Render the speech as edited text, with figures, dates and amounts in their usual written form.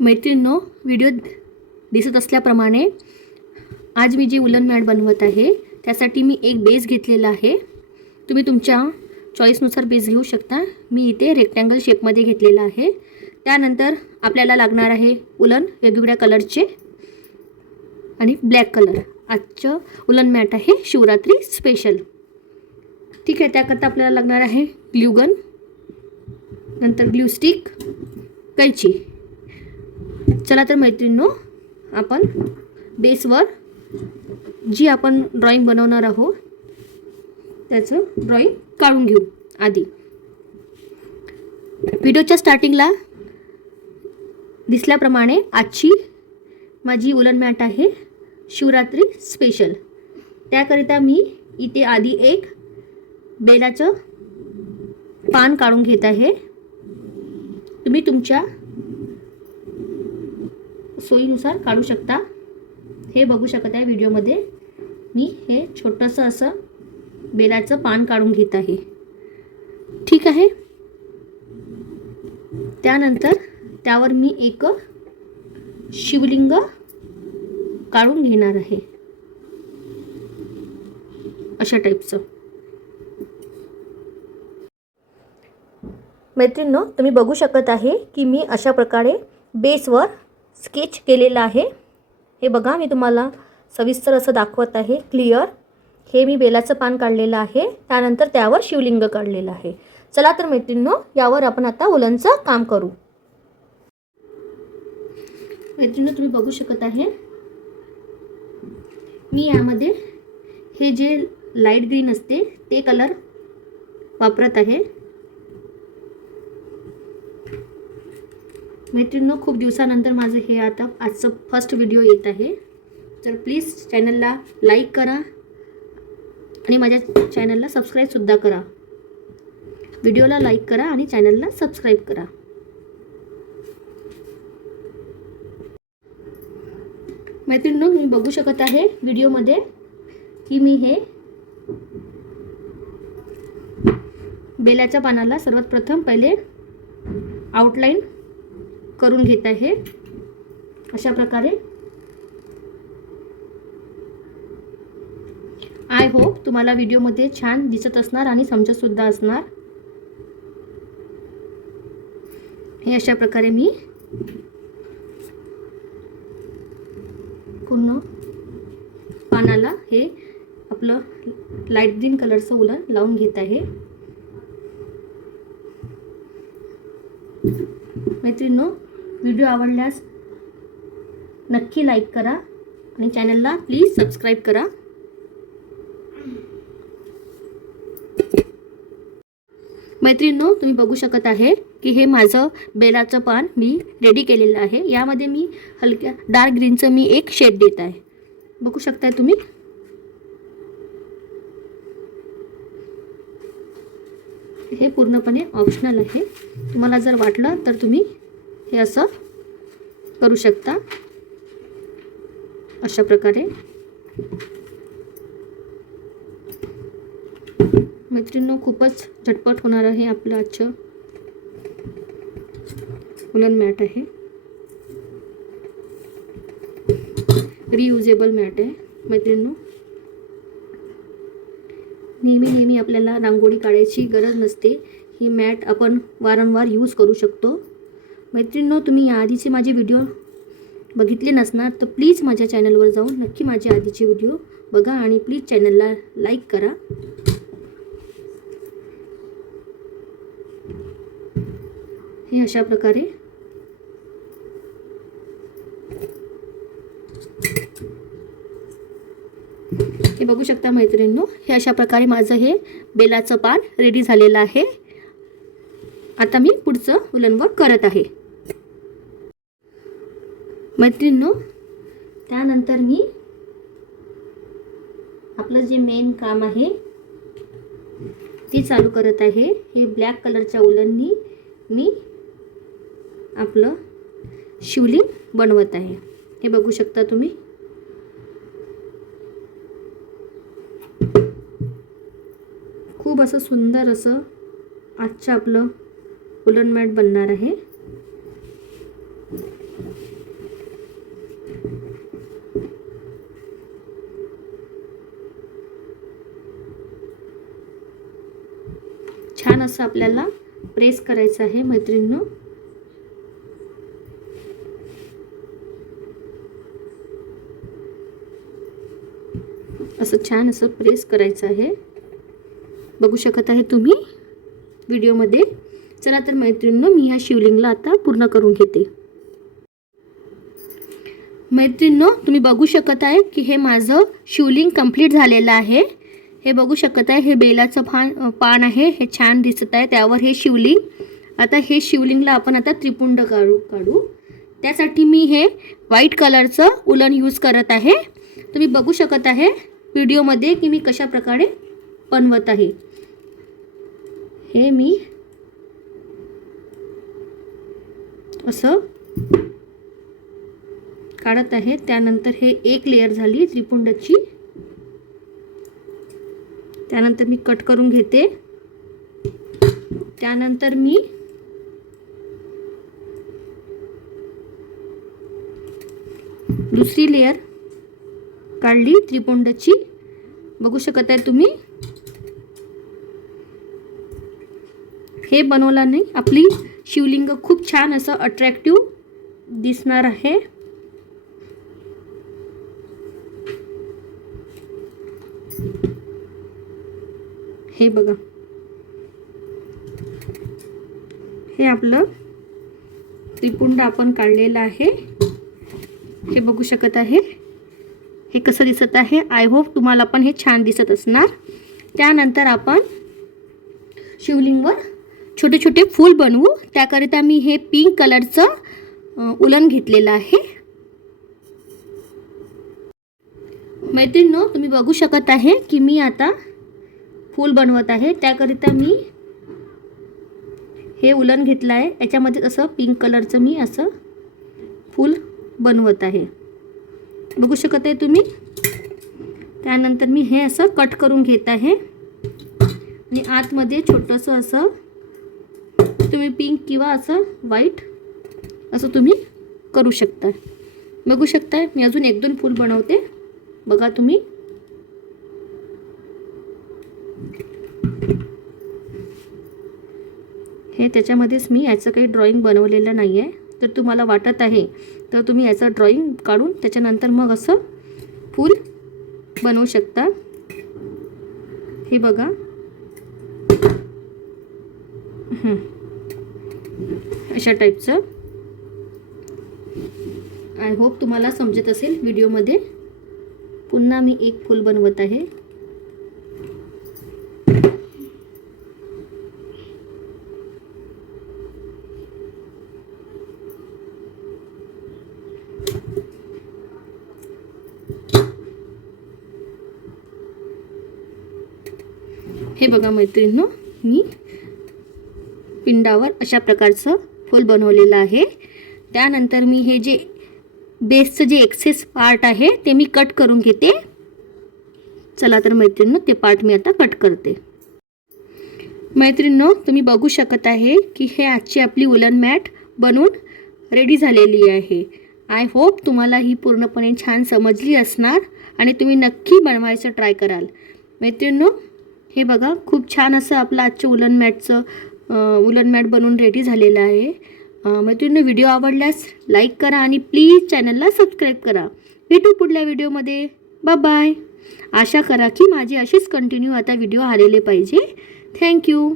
मैत्रिणींनो, व्हिडिओ दिसत असल्याप्रमाणे आज मी जी उलन मॅट बनवत आहे त्यासाठी मी एक बेस घेतलेला आहे. तुम्ही तुमच्या चॉईसनुसार बेस घेऊ शकता. मी इथे रेक्टँगल शेपमध्ये घेतलेला आहे. त्यानंतर आपल्याला लागणार आहे उलन वेगवेगळ्या कलरचे आणि ब्लॅक कलर. आजचं उलन मॅट आहे शिवरात्री स्पेशल. ठीक आहे, त्याकरता आपल्याला लागणार आहे ग्लू गन, नंतर ग्लू स्टिक, कैची. चला तर मैत्रिणींनो, आपण बेसवर जी आपण ड्रॉइंग बनवणार आहोत त्याचं ड्रॉइंग काढून घेऊ. आधी व्हिडिओच्या स्टार्टिंगला दिसल्याप्रमाणे आजची माझी उलन मॅट आहे शिवरात्री स्पेशल. त्याकरिता मी इथे आधी एक बेलाचं पान काढून घेत आहे. तुम्ही तुमच्या सोयीनुसार काढू शकता. हे बघू शकत आहे व्हिडिओमध्ये मी हे छोटंसं असं बेलाचं पान काढून घेत आहे. ठीक आहे. त्यानंतर त्यावर मी एक शिवलिंग काढून घेणार आहे अशा टाईपचं. मैत्रिणींनो, तुम्ही बघू शकत आहे की मी अशा प्रकारे बेसवर स्केच केलेलं आहे. हे बघा, मी तुम्हाला सविस्तर असं दाखवत आहे क्लिअर. हे मी बेलाचं पान काढलेलं आहे, त्यानंतर त्यावर शिवलिंग काढलेलं आहे. चला तर मैत्रिणींनो, यावर आपण आता उलनचं काम करू. मैत्रिणींनो, तुम्ही बघू शकत आहे मी यामध्ये हे जे लाईट ग्रीन असते ते कलर वापरत आहे. मैत्रिणींनो, खूप दिवसानंतर माझं हे आता आजचं फर्स्ट व्हिडिओ येत आहे. तर प्लीज चॅनलला लाईक करा आणि माझ्या चॅनलला सबस्क्राईबसुद्धा करा. व्हिडिओला लाईक करा आणि चॅनलला सबस्क्राईब करा. मैत्रिणींनो, तुम्ही बघू शकत आहे व्हिडिओमध्ये की मी हे बेलाच्या पानाला सर्वात प्रथम पहिले आउटलाईन करून घेत आहे अशा प्रकारे. आय होप तुम्हाला व्हिडिओमध्ये छान दिसत असणार आणि समजतसुद्धा असणार. हे अशा प्रकारे मी पूर्ण पानाला हे आपलं लाईट ग्रीन कलरचं उलन लावून घेत आहे. मैत्रिणींनो, व्हिडिओ आवडल्यास नक्की लाईक करा आणि चॅनलला प्लीज सबस्क्राईब करा. मैत्रिणींनो, तुम्ही बघू शकत आहे की हे माझं बेलाचं पान मी रेडी केलेलं आहे. यामध्ये मी हलक्या डार्क ग्रीनचं मी एक शेड देत आहे. बघू शकताय तुम्ही. हे पूर्णपणे ऑप्शनल आहे. तुम्हाला जर वाटलं तर तुम्ही हे असं करू शकता अशा प्रकारे. मैत्रिणींनो, खूपच झटपट होणार आहे आपलं आजचं उलन मॅट आहे. रियुजेबल मॅट आहे. मैत्रिणींनो, नेहमी आपल्याला रांगोळी काढायची गरज नसते. ही मॅट आपण वारंवार यूज करू शकतो. मैत्रिणींनो, तुम्ही याआधीचे माझे व्हिडिओ बघितले नसणार तर प्लीज माझ्या चॅनलवर जाऊन नक्की माझे आधीचे व्हिडिओ बघा आणि प्लीज चॅनलला लाईक करा. हे अशा प्रकारे हे बघू शकता मैत्रिणींनो. हे अशा प्रकारे माझं हे बेलाचं पान रेडी झालेलं आहे. आता मी पुढचं उलन वर्क करत आहे. मैत्रिणींनो, त्यानंतर मी आपलं जे मेन काम आहे ते चालू करत आहे. हे ब्लॅक कलरच्या उलननी मी आपलं शिवलिंग बनवत आहे. हे बघू शकता तुम्ही. खूप असं सुंदर असं आजचं आपलं उलन मॅट बनणार आहे. छान असं आपल्याला प्रेस करायचं आहे मैत्रिणींनो. असं छान असं प्रेस करायचं आहे. बघू शकत आहे तुम्ही व्हिडिओमध्ये. चला तर मैत्रिणींनो, मी ह्या शिवलिंगला आता पूर्ण करून घेते. मैत्रिणींनो, तुम्ही बघू शकत आहे की हे माझं शिवलिंग कंप्लीट झालेलं आहे. हे बघू शकत आहे, हे बेलाचं पान आहे, हे छान दिसत आहे. त्यावर हे शिवलिंग. आता हे शिवलिंगला आपण आता त्रिपुंड काढू. त्यासाठी मी हे व्हाईट कलरचं उलन यूज करत आहे. तुम्ही बघू शकत आहे व्हिडिओमध्ये की मी कशा प्रकारे बनवत आहे. हे मी असं काढत आहे. त्यानंतर हे एक लेयर झाली त्रिपुंडाची. त्यानंतर मी कट करून घेते. त्यानंतर मी दुसरी लेयर काढली त्रिपुंडाची. बघू शकत आहे तुम्ही. हे बनवल्याने आपली शिवलिंग खूप छान असं अट्रॅक्टिव्ह दिसणार आहे. हे बघा, हे आपलं त्रिपुंड आपण काढलेलं आहे. हे बघू शकत आहे हे कसं दिसत आहे. आय होप तुम्हाला पण हे छान दिसत असणार. त्यानंतर आपण शिवलिंगवर छोटे छोटे फूल बनवू. त्याकरिता मी हे पिंक कलरचं उलन घेतलेलं आहे. मैत्रिणींनो, तुम्ही बघू शकत आहे की मी आता फूल बनवत आहे. त्याकरिता मी हे उलन घेतलं आहे. याच्यामध्ये असं पिंक कलरचं मी असं फूल बनवत आहे. बघू शकत आहे तुम्ही. त्यानंतर मी हे असं कट करून घेत आहे आणि आतमध्ये छोटंसं असं तुम्ही पिंक किंवा असं व्हाईट असं तुम्ही करू शकता. बघू शकताय मी अजून 1-2 फूल बनवते. बघा तुम्ही. हे त्याच्यामध्येच मी याचं काही ड्रॉइंग बनवलेलं नाही आहे. तर तुम्हाला वाटत आहे तर तुम्ही याचं ड्रॉइंग काढून त्याच्यानंतर मग असं फूल बनवू शकता. हे बघा. अशा टाईपचं. आय होप तुम्हाला समजत असेल व्हिडिओमध्ये. पुन्हा मी एक फूल बनवत आहे. हे बघा मैत्रिणींनो, मी पिंडावर अशा प्रकारचं फूल बनवलेलं आहे. त्यानंतर मी हे जे बेसचं जे एक्सेस पार्ट आहे ते मी कट करून घेते. चला तर मैत्रिणींनो, ते पार्ट मी आता कट करते. मैत्रिणींनो, तुम्ही बघू शकत आहे की हे आजची आपली उलन मॅट बनवून रेडी झालेली आहे. आय होप तुम्हाला ही पूर्णपणे छान समजली असणार आणि तुम्ही नक्की बनवायचं ट्राय कराल. मैत्रिणींनो, हे बघा, खूप छान असं आपलं आजचं उलन मॅट बनवून रेडी झालेलं आहे. मैत्रिणींनो, व्हिडिओ आवडल्यास लाईक करा आणि प्लीज चॅनलला सबस्क्राईब करा. भेटू पुढल्या व्हिडिओमध्ये. Bye bye. आशा करा की माझे असेच कंटिन्यू आता व्हिडिओ आलेले पाहिजे. थँक्यू.